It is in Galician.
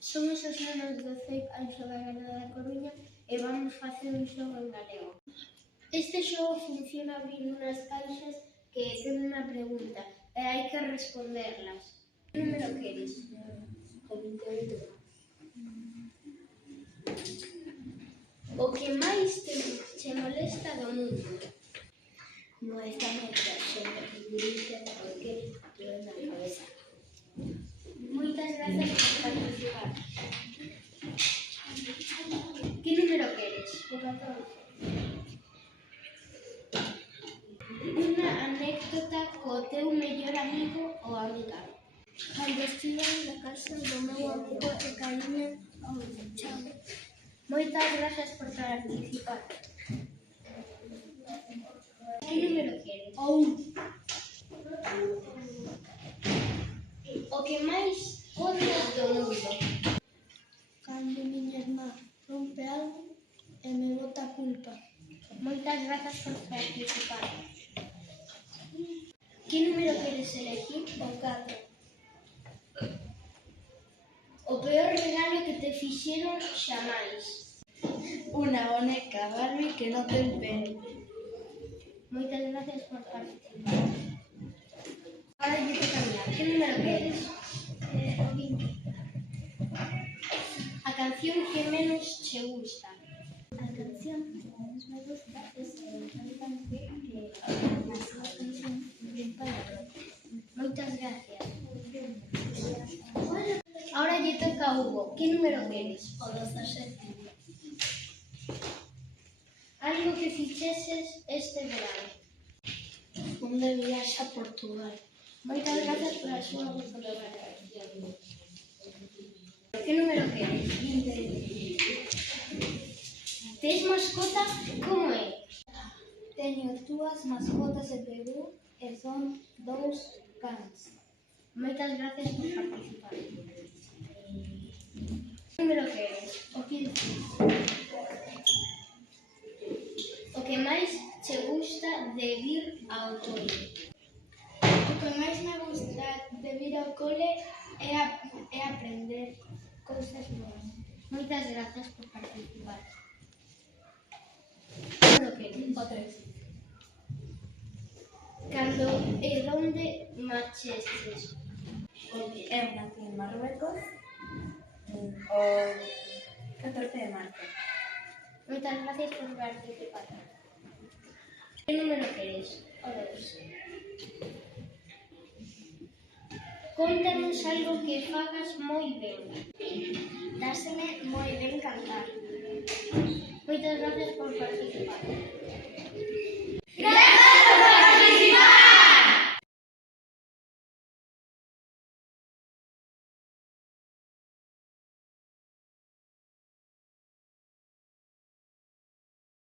Somos os nenos do CEIP Anxo Galeno da Coruña e vamos facer un xogo en galego. Este xogo funciona abrindo unhas caixas que ten unha pregunta e hai que responderlas. Que número queres? O 28. O que máis che molesta do mundo? Molestame que a xente que grite porque dure na cabeza. Moitas grazas por participar. Que número queres? O 14. Unha anécdota co teu mellor amigo ou amiga. Cando estive na casa do meu amigo e caíña ao chão. Moitas grazas por participar. Que número queres? O 1. O que máis odias do mundo? Cando miña irmá rompe algo e me bota a culpa. Moitas grazas por participar. Que número queres elegir? O 4. O peor regalo que te fixeron xamais. Unha boneca Barbie que non ten pelo. Moitas gracias por participar. Ahora lle toca a mirar. Que número queres? O 20. A canción que menos che gusta. A canción que máis me gusta é un cantante que na súa canción ten palabras. Moitas gracias. Ahora lle toca a Hugo. Que número queres? O 17. Algo que fixeses este verano. Un de viaxe a Portugal. Moitas gracias por a súa fotografía. Que número queres? 20. Tes mascota? Como é? Teño 2 mascotas de Perú e son 2 cans. Moitas gracias por participar. Que número queres? O 15. O que máis che gusta de vir ao cole? O que máis me gusta de vir ao cole é aprender cousas novas. Moitas grazas por participar. Que número queres? O 3. Cando e onde marchestes? Eu nací en Marruecos o 14 de marzo. Moitas gracias por participar. Que número queres? O 2. Contanos algo que fagas moi ben. Dáseme moi ben cantar. Moitas gracias por participar.